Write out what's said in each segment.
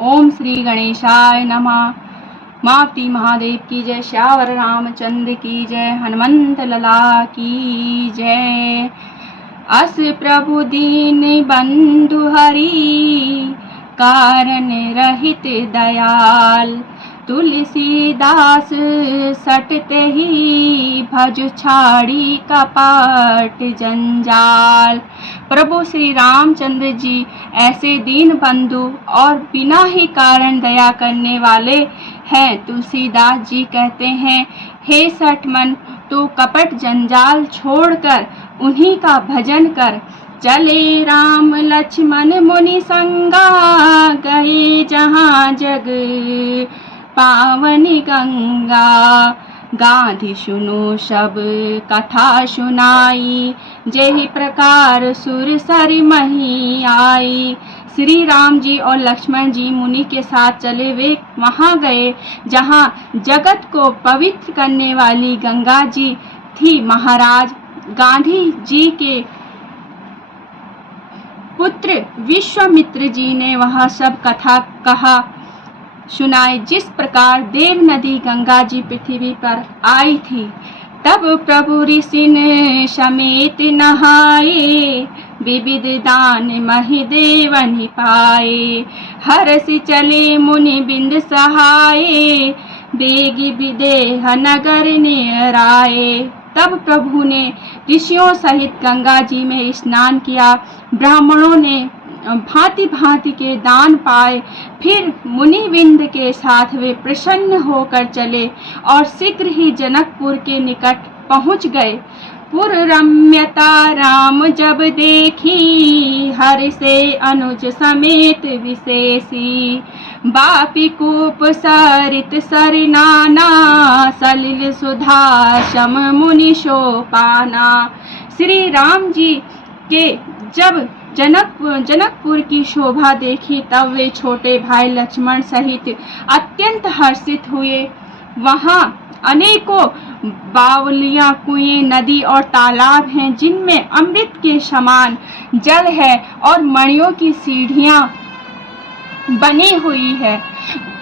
ओम श्री गणेशाय नमः। मावती महादेव की जय, श्यावर रामचंद्र की जय, हनुमंत लला की जय। अस प्रभु दीन बंधु हरि, कारण रहित दयाल। तुलसीदास सटते ही, भज छाड़ी कपट जंजाल। प्रभु श्री रामचंद्र जी ऐसे दीन बंधु और बिना ही कारण दया करने वाले हैं। तुलसीदास जी कहते हैं, हे सठमन, तू कपट जंजाल छोड़कर उन्हीं का भजन कर। चले राम लक्ष्मण मुनि संगा, गए जहाँ जग पावनी गंगा। गांधी सुनो सब कथा सुनाई, जेहि प्रकार सुर सरि मही आई। श्री राम जी और लक्ष्मण जी मुनि के साथ चले, वे वहाँ गए जहाँ जगत को पवित्र करने वाली गंगा जी थी। महाराज गांधी जी के पुत्र विश्वामित्र जी ने वह सब कथा कहा सुनाई, जिस प्रकार देव नदी गंगा जी पृथ्वी पर आई थी। तब प्रभु ऋषिन समेत नहाए, विविध दान महि देवन पाए। हर्ष चले मुनि बिंद सहाये, बेगी विदेह नगर निराए। तब प्रभु ने ऋषियों सहित गंगा जी में स्नान किया। ब्राह्मणों ने भांति भांति के दान पाए। फिर मुनिविंद के साथ वे प्रसन्न होकर चले और शीघ्र ही जनकपुर के निकट पहुंच गए। पुर रम्यता राम जब देखी, हर से अनुज समेत विशेषी। बापी कूप सरित सरि नाना, सलिल सुधा सम मुनि शोपाना। श्री राम जी के जब जनकपुर की शोभा देखी, तब वे छोटे भाई लक्ष्मण सहित अत्यंत हर्षित हुए। वहाँ अनेकों बावलियां, कुएं, नदी और तालाब हैं, जिनमें अमृत के समान जल है और मणियों की सीढ़ियां बनी हुई है।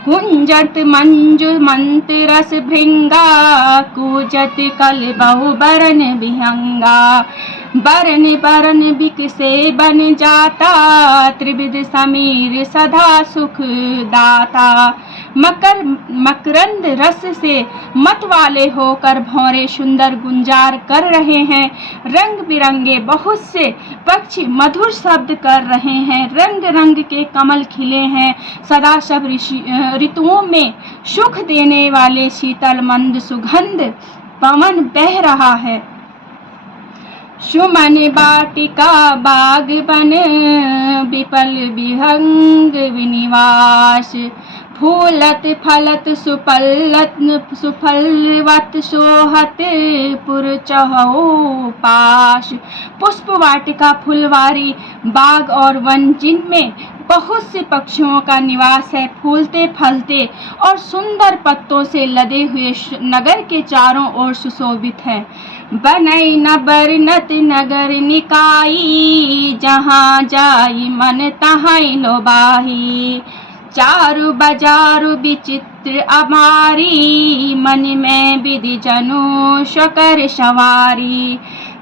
कुंजत मंजु मंत रस भृंगा, कूजत कल बहु बरन विहंगा। बरन बरन बिक से बन जाता, त्रिविध समीर सदा सुख दाता। मकरंद रस से मत वाले होकर भौरे सुंदर गुंजार कर रहे हैं। रंग बिरंगे बहुत से पक्षी मधुर शब्द कर रहे हैं। रंग रंग के कमल खिले हैं। सदा सब ऋतुओं में सुख देने वाले शीतल मंद सुगंध पवन बह रहा है। सुमन बाटिका बाग बन, विपल विहंग विनिवास। फूलत फलत सुफलवत सोहत, पुर चहु पास। पुष्प वाटिका, फुलवारी, बाग और वन, जिनमें बहुत से पक्षियों का निवास है, फूलते फलते और सुंदर पत्तों से लदे हुए नगर के चारों ओर सुशोभित है। बनई न बरनत नगर निकाई, जहाँ जाई मन तहाई लोबाही। चारु बजारु विचित्र अमारी, मन में विधि जनु शकर सवारी।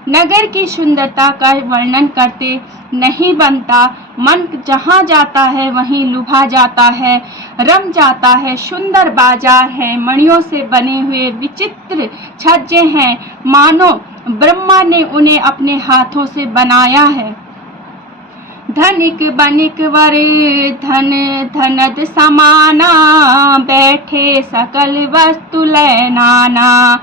नगर की सुंदरता का वर्णन करते नहीं बनता। मन जहाँ जाता है वहीं लुभा जाता है, रम जाता है। सुंदर बाजार है, मणियों से बने हुए विचित्र छज्जे हैं, मानो ब्रह्मा ने उन्हें अपने हाथों से बनाया है। धनिक बनिक वर धन धनद समाना, बैठे सकल वस्तु लै नाना।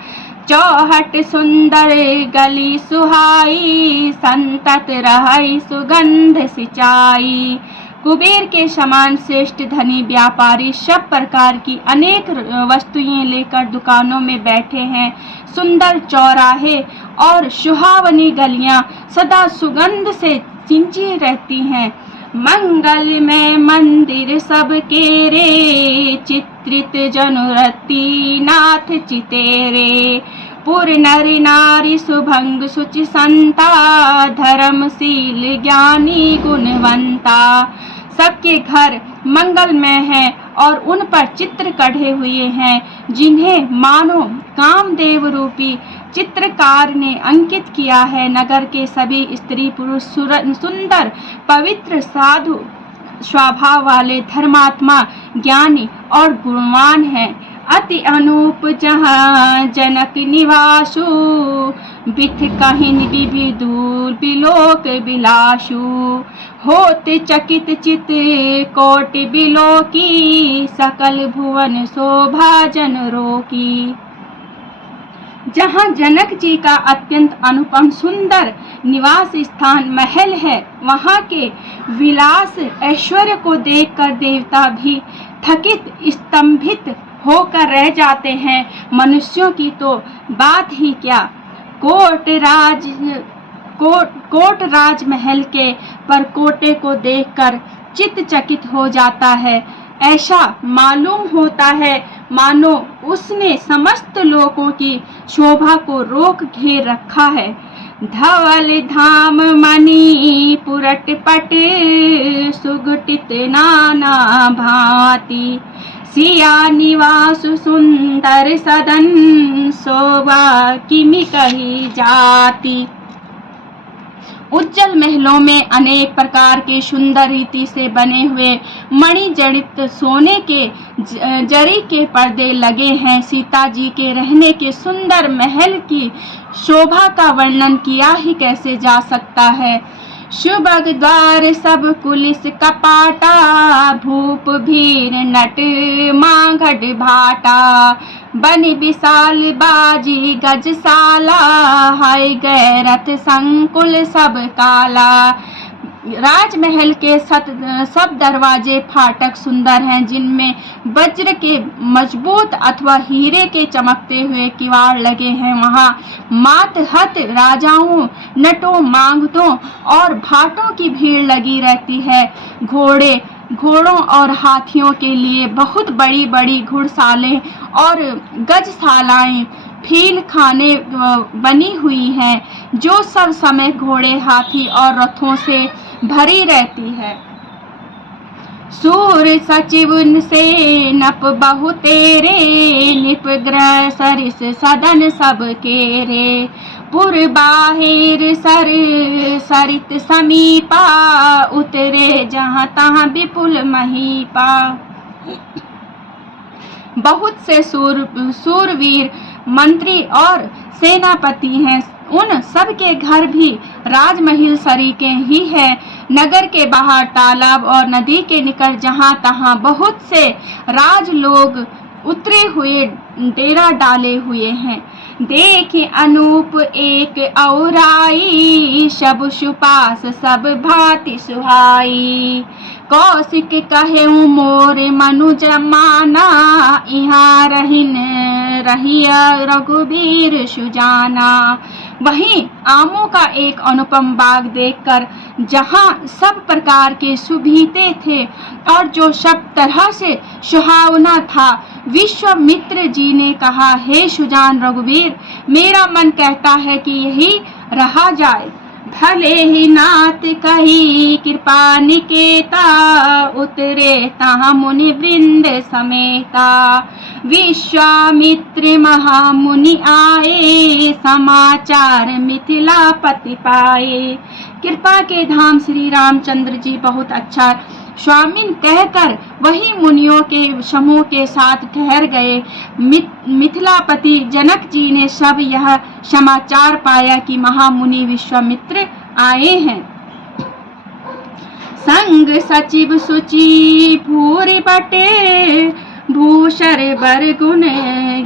चौहट सुंदर गली सुहाई, संतत रहई सुगंध सिंचाई। कुबेर के समान श्रेष्ठ धनी व्यापारी सब प्रकार की अनेक वस्तुएं लेकर दुकानों में बैठे हैं। सुंदर चौराहे और सुहावनी गलियां सदा सुगंध से सिंची रहती हैं। मंगल में मंदिर सब केरे, चित्रित जनुरति नाथ चितेरे। पुर नर नारी सुभंग सुचि संता, धर्मशील ज्ञानी गुणवंता। सबके घर मंगलमय हैं और उन पर चित्र कढ़े हुए हैं जिन्हें मानो कामदेव रूपी चित्रकार ने अंकित किया है। नगर के सभी स्त्री पुरुष सुंदर पवित्र साधु स्वभाव वाले धर्मात्मा ज्ञानी और गुणवान हैं। अति अनूप जहाँ जनक निवासु बिथ कहिन विविधूर बिलोक बिलासु होत चकित चित कोट बिलोकी सकल भुवन शोभा जन रोकी। जहाँ जनक जी का अत्यंत अनुपम सुंदर निवास स्थान महल है, वहाँ के विलास ऐश्वर्य को देखकर देवता भी थकित स्तंभित होकर रह जाते हैं। मनुष्यों की तो बात ही क्या, कोट राजमहल के परकोटे को देखकर चित्त चकित हो जाता है। ऐसा मालूम होता है मानो उसने समस्त लोगों की शोभा को रोक घेर रखा है। धवल धाम मणि पुरट पट सुगठित नाना भांति सिया निवास सुंदर सदन शोभा किमि कही जाती। उज्जवल महलों में अनेक प्रकार के सुंदर रीति से बने हुए मणि जड़ित सोने के जरी के पर्दे लगे हैं। सीता जी के रहने के सुंदर महल की शोभा का वर्णन किया ही कैसे जा सकता है। सुबग द्वार सब कुलिस कपाटा भूप भीर नट मांगढ़ भाटा बनि विशाल बाजी गजशाला हाय गैरथ संकुल सब काला। राजमहल के सब दरवाजे फाटक सुंदर हैं, जिनमें वज्र के मजबूत अथवा हीरे के चमकते हुए किवाड़ लगे हैं। वहाँ मातहत राजाओं, नटों, मांगतों और भाटों की भीड़ लगी रहती है। घोड़ों और हाथियों के लिए बहुत बड़ी बड़ी घुड़सालें और गजशालाएं, फील खाने बनी हुई हैं, जो सब समय घोड़े, हाथी और रथों से भरी रहती है। सूर सचिव से नप बहु तेरे निप ग्रह सरिस सदन सब केरे पुर बाहिर सर सरित समीपा उतरे जहाँ तहाँ विपुल महीपा। बहुत से सूरवीर मंत्री और सेनापति हैं, उन सब के घर भी राजमहल सरीके ही है। नगर के बाहर तालाब और नदी के निकट जहाँ तहाँ बहुत से राज लोग उतरे हुए डेरा डाले हुए हैं। देखे अनूप एक औराई सब सुपास सब भांति सुहाई कौशिक कहे मोर मनुज माना यहाँ रहिया रघुबीर सुजाना। वहीं आमों का एक अनुपम बाग देखकर जहाँ सब प्रकार के सुभीते थे और जो सब तरह से सुहावना था, विश्वामित्र जी ने कहा, हे सुजान रघुवीर, मेरा मन कहता है कि यही रहा जाए। भले ही नाथ कही कृपा निकेता उतरे तहाँ मुनि वृंद समेता। विश्वामित्र महामुनि आए समाचार मिथिलापति पाए। कृपा के धाम श्री रामचंद्र जी बहुत अच्छा स्वामिन कहकर वही मुनियों के समूह के साथ ठहर गए। मिथिलापति जनक जी ने सब यह समाचार पाया कि महामुनि विश्वामित्र आए हैं। संग सचिव सुचि भूरि बटे भूषर बरगुण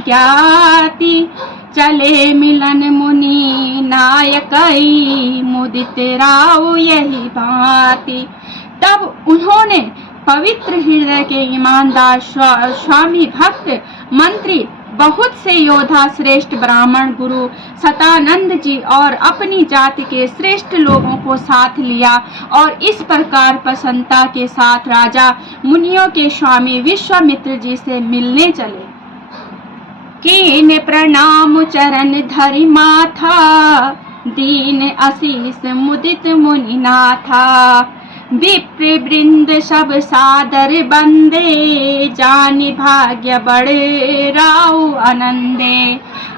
ज्ञाति चले मिलन मुनि नायकई मुदित राव यही भांति। तब उन्होंने पवित्र हृदय के ईमानदार स्वामी भक्त मंत्री बहुत से योद्धा श्रेष्ठ ब्राह्मण गुरु सतानंद जी और अपनी जाति के श्रेष्ठ लोगों को साथ लिया और इस प्रकार प्रसन्नता के साथ राजा मुनियों के स्वामी विश्वामित्र जी से मिलने चले। कीन प्रणाम चरण धरि माथा दीन आशीष मुदित मुनि नाथा। विप्र वृंद सब सादर बंदे, जानि भाग्य बड़े राउ आनंदे।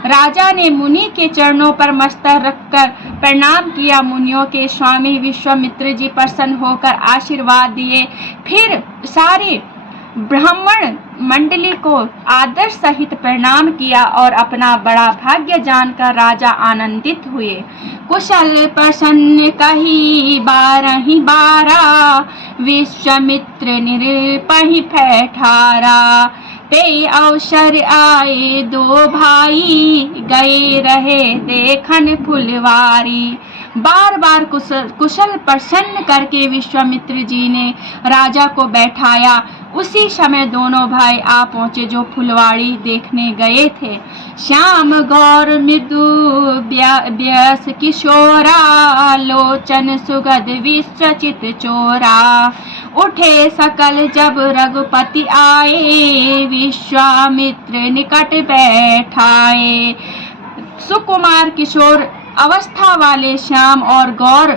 राजा ने मुनि के चरणों पर मस्तक रखकर प्रणाम किया। मुनियों के स्वामी विश्वामित्र जी प्रसन्न होकर आशीर्वाद दिए। फिर सारी ब्राह्मण मंडली को आदर सहित प्रणाम किया और अपना बड़ा भाग्य जानकर राजा आनंदित हुए। कुशल प्रसन्न कही बारहि बारा, विश्वामित्र निरपहि पैठारा। ते अवसर आए दो भाई, गए रहे देखन फुलवारी। बार बार कुशल प्रसन्न करके विश्वामित्र जी ने राजा को बैठाया। उसी समय दोनों भाई आ पहुंचे जो फुलवाड़ी देखने गए थे। श्याम गौर मृदु व्यास किशोरा, लोचन सुगध विश्वचित चोरा। उठे सकल जब रघुपति आए, विश्वामित्र निकट बैठाए। सुकुमार किशोर अवस्था वाले श्याम और गौर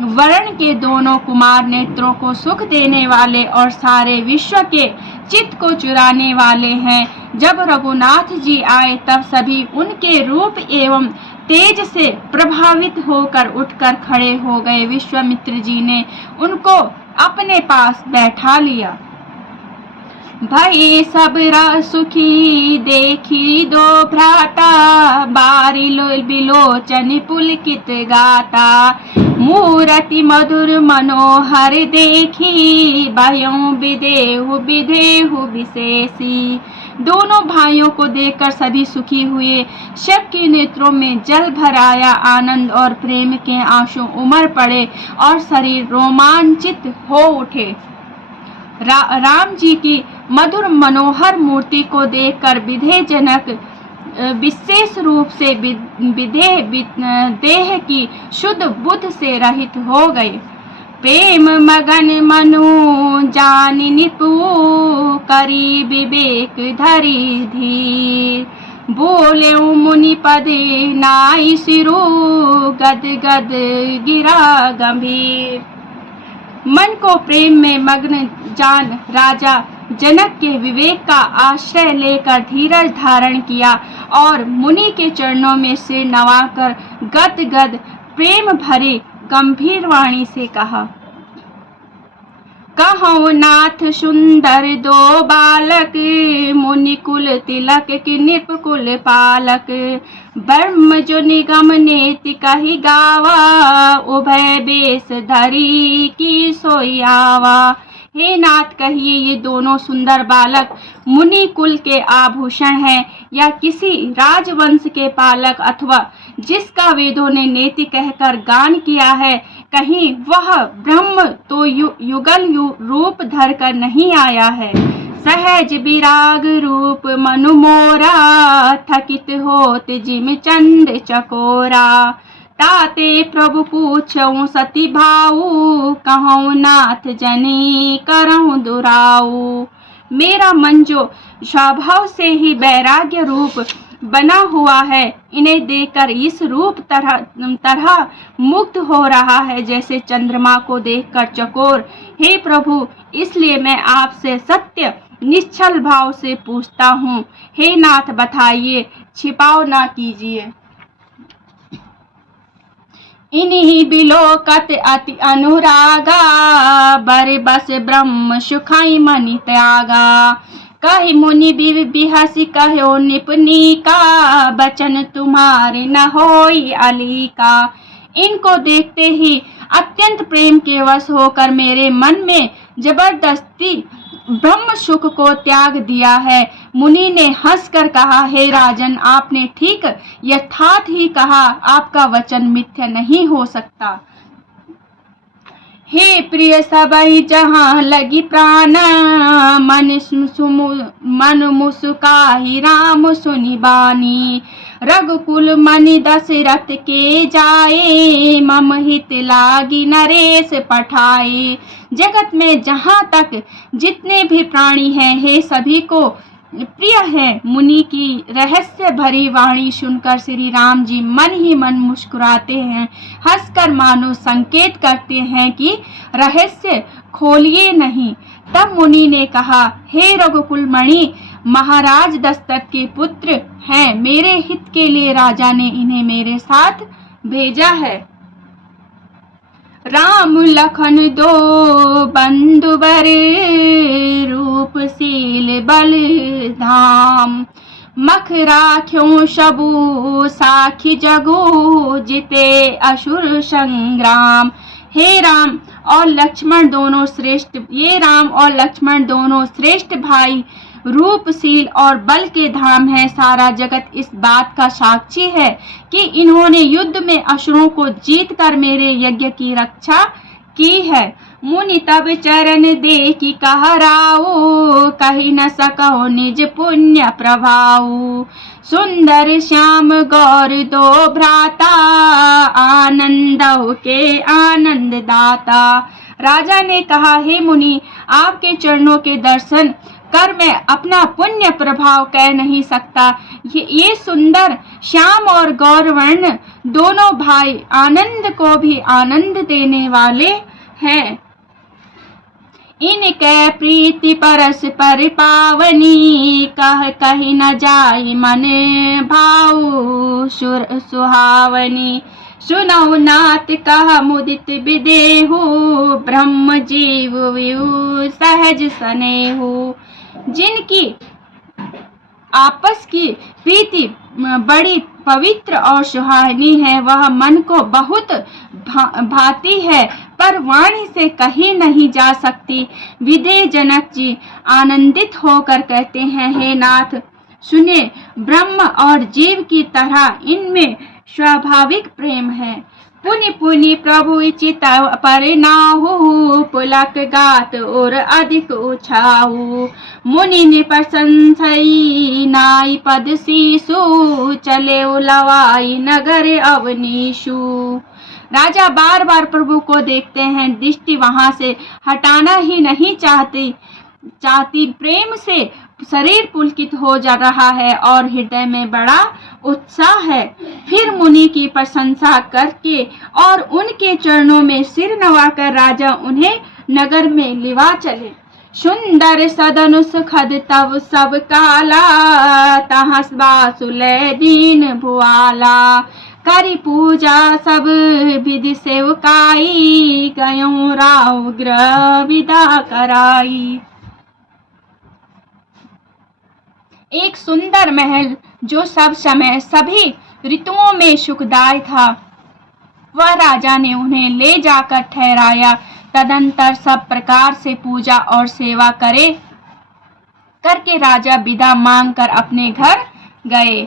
वर्ण के दोनों कुमार नेत्रों को सुख देने वाले और सारे विश्व के चित्त को चुराने वाले हैं। जब रघुनाथ जी आए तब सभी उनके रूप एवं तेज से प्रभावित होकर उठकर खड़े हो गए। विश्वामित्र जी ने उनको अपने पास बैठा लिया। भई सब सुखी देखी दो भ्राता, बारी बिलोचन पुलकित गाता। मूरति मधुर मनोहर देखी, भयों विदेहु विदेहु विशेषी। दोनों भाइयों को देखकर सभी सुखी हुए। सबके नेत्रों में जल भर आया। आनंद और प्रेम के आंसू उमड़ पड़े और शरीर रोमांचित हो उठे। राम जी की मधुर मनोहर मूर्ति को देखकर विधेय जनक विशेष रूप से विधेय देह की शुद्ध बुद्ध से रहित हो गए। प्रेम मगन मनु जानि निपु, करी विवेक धरी धीर। बोले मुनि पद नाई सिरु, गद गद गिरा गंभीर। मन को प्रेम में मग्न जान राजा जनक के विवेक का आश्रय लेकर धीरज धारण किया और मुनि के चरणों में सिर नवाकर गद गद प्रेम भरी गंभीर वाणी से कहा। कहो नाथ सुंदर दो बालक, मुनि कुल तिलक की नृप कुल पालक। ब्रह्म जो निगम नेति कही गावा, उभय बेस धरी की सोई आवा। हे नाथ, कहिए ये दोनों सुंदर बालक मुनि कुल के आभूषण हैं या किसी राजवंश के पालक, अथवा जिसका वेदों ने नेति कहकर गान किया है। कहीं वह ब्रह्म तो युगल रूप धर कर नहीं आया है। सहज विराग रूप मनु मोरा, थकित होत जिम चंद चकोरा। ताते प्रभु पूछऊं सती भाऊ, कहूँ नाथ जनी करऊं दुराऊ। मेरा मन जो स्वभाव से ही वैराग्य रूप बना हुआ है, इन्हें देखकर इस रूप तरह मुक्त हो रहा है जैसे चंद्रमा को देखकर चकोर। हे प्रभु, इसलिए मैं आपसे सत्य निश्चल भाव से पूछता हूँ। हे नाथ, बताइए, छिपाओ ना कीजिए। इन्हीं बिलोकत अति अनुरागा, बर बस ब्रह्म सुखाई मनि त्यागा। कहि मुनि बिहसी कहो निपुनी का, बचन तुम्हारे न होई अलीका। इनको देखते ही अत्यंत प्रेम के वश होकर मेरे मन में जबरदस्ती ब्रह्म सुख को त्याग दिया है। मुनि ने हंसकर कहा, हे राजन, आपने ठीक यथार्थ ही कहा, आपका वचन मिथ्या नहीं हो सकता। हे प्रिय सबहि जहाँ लगी प्राण, मन मुस्काहि राम सुनि बानी। रघुकुल मनि दशरथ के जाए, मम हित लागी नरेश पठाए। जगत में जहाँ तक जितने भी प्राणी हैं, हे सभी को प्रिय है। मुनि की रहस्य भरी वाणी सुनकर श्री राम जी मन ही मन मुस्कुराते हैं, हंसकर मानो संकेत करते हैं कि रहस्य खोलिए नहीं। तब मुनि ने कहा, हे रघुकुल मणि, महाराज दशरथ के पुत्र हैं, मेरे हित के लिए राजा ने इन्हें मेरे साथ भेजा है। राम लखन दो बंधु बरे, रूपशील बल धाम, मख राख्यों सबू साखी जगो, जिते असुर संग्राम। हे राम और लक्ष्मण दोनों श्रेष्ठ भाई, रूपशील और बल के धाम है। सारा जगत इस बात का साक्षी है कि इन्होंने युद्ध में असुरों को जीत कर मेरे यज्ञ की रक्षा की है। मुनि तब चरण देखी कहराओ, कही न सको निज पुण्य प्रभाऊ। सुंदर श्याम गौर दो भ्राता, आनंद के आनंद दाता। राजा ने कहा, हे मुनि, आपके चरणों के दर्शन कर मैं अपना पुण्य प्रभाव कह नहीं सकता। ये सुंदर श्याम और गौरवर्ण दोनों भाई आनंद को भी आनंद देने वाले हैं। इनके प्रीति परस पर पावनी, कही न जाई मन भाऊ सुहावनी। सुनौ नाथ कह मुदित विदेहु, ब्रह्म जीव वियु सहज स्नेहु। जिनकी आपस की प्रीति बड़ी पवित्र और सुहावनी है, वह मन को बहुत भाती है, पर वाणी से कही नहीं जा सकती। विदेह जनक जी आनंदित होकर कहते हैं, हे नाथ, सुने, ब्रह्म और जीव की तरह इनमें स्वाभाविक प्रेम है। पुनि पुनि प्रभु चित परिनाहु, पुलक गात और अधिक उछाऊ। मुनि ने प्रशंसई नाई पद शीशु, चले लवाई नगर अवनीशु। राजा बार बार प्रभु को देखते हैं, दृष्टि वहां से हटाना ही नहीं चाहती। प्रेम से शरीर पुलकित हो जा रहा है और हृदय में बड़ा उत्साह है। फिर मुनि की प्रशंसा करके और उनके चरणों में सिर नवाकर राजा उन्हें नगर में लिवा चले। सुंदर सदन सुखद तब सब काला, तहस बासुले दीन भुआला। करी पूजा सब विधि सेवकाई, गयों राव गृह विदा कराई। एक सुंदर महल जो सब समय सभी ऋतुओं में सुखदायी था, वह राजा ने उन्हें ले जाकर ठहराया। तदंतर सब प्रकार से पूजा और सेवा करके राजा विदा मांगकर अपने घर गए।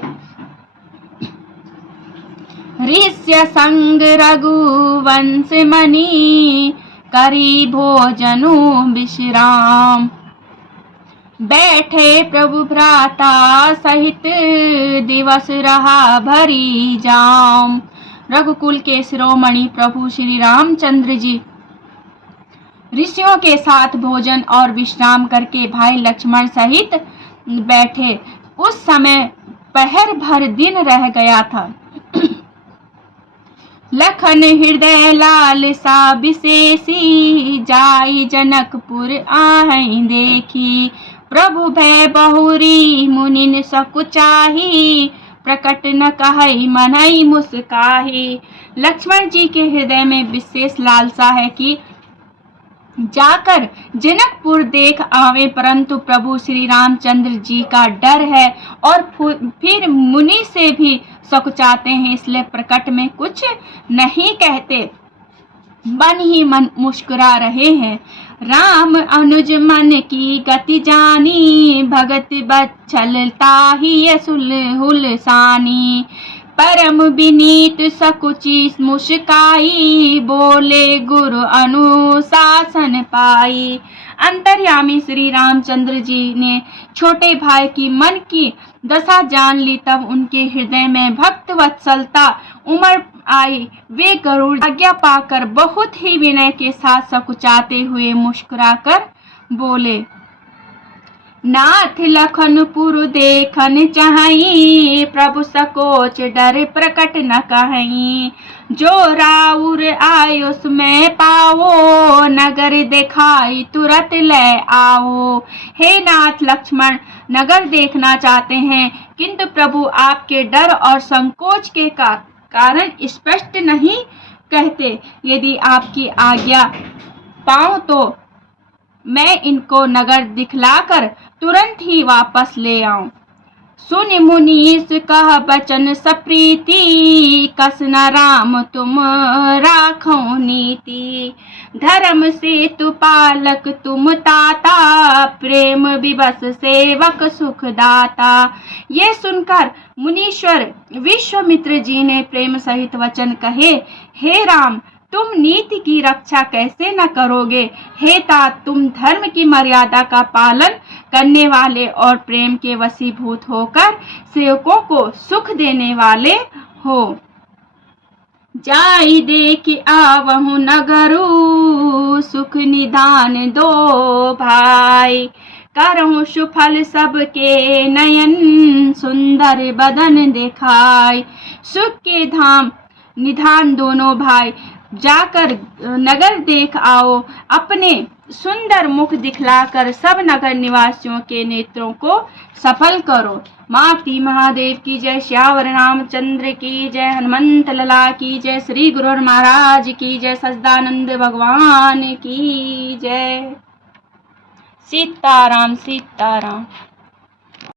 ऋष्य संग रघुवंश मणि, करी भोजनु विश्राम। बैठे प्रभु भ्राता सहित, दिवस रहा भरी जाम। रघुकुल के शिरोमणि प्रभु श्री रामचंद्र जी ऋषियों के साथ भोजन और विश्राम करके भाई लक्ष्मण सहित बैठे। उस समय पहर भर दिन रह गया था। लखन हृदय लाल सा विशेषी, जाई जनकपुर आहै देखी। प्रभु भय बहुरी मुनिन सकुचाही, प्रकट न कहई मनई मुस्काही। लक्ष्मण जी के हृदय में विशेष लालसा है कि जाकर जनकपुर देख आवे, परंतु प्रभु श्री रामचंद्र जी का डर है और फिर मुनि से भी सकुचाते हैं, इसलिए प्रकट में कुछ नहीं कहते, मन ही मन मुस्कुरा रहे हैं। राम अनुज मन की गति जानी, भगत बच्छलता ही सुलहुल सानी। परम विनीत सकुची मुस्काई, बोले गुरु अनुशासन पाई। अंतर्यामी श्री रामचंद्र जी ने छोटे भाई की मन की दशा जान ली, तब उनके हृदय में भक्त वत्सलता उमड़ आई। वे गरुड़ आज्ञा पाकर बहुत ही विनय के साथ सकुचाते हुए मुस्कुराकर बोले, नाथ लखनपुर देखन चाहई, प्रभु सकोच डर प्रकट न कहई। जो राउर आयुष में पाओ, नगर दिखाई तुरत ले आओ। हे नाथ लक्ष्मण नगर देखना चाहते हैं, किंतु प्रभु आपके डर और संकोच के कारण स्पष्ट नहीं कहते। यदि आपकी आज्ञा पाऊं तो मैं इनको नगर दिखलाकर तुरंत ही वापस ले आऊं। सुन मुनीस कह बचन सप्रीति, कसना राम तुम राखो नीति। धर्म से तु पालक तुम ताता, प्रेम विवश सेवक सुख दाता। ये सुनकर मुनीश्वर विश्वामित्र जी ने प्रेम सहित वचन कहे, हे राम तुम नीति की रक्षा कैसे न करोगे। हे तात तुम धर्म की मर्यादा का पालन करने वाले और प्रेम के वशीभूत होकर सेवकों को सुख देने वाले हो। जाई देख आवहु नगरु, सुख निदान दो भाई। करहु सुफल सबके नयन, सुंदर बदन दिखाई। सुख के धाम निधान दोनों भाई, जाकर नगर देख आओ। अपने सुंदर मुख दिखलाकर सब नगर निवासियों के नेत्रों को सफल करो। माती महादेव की जय, श्यावर रामचंद्र की जय, हनुमंत लला की जय, श्री गुरु महाराज की जय, सच्चिदानंद भगवान की जय। सीताराम सीताराम।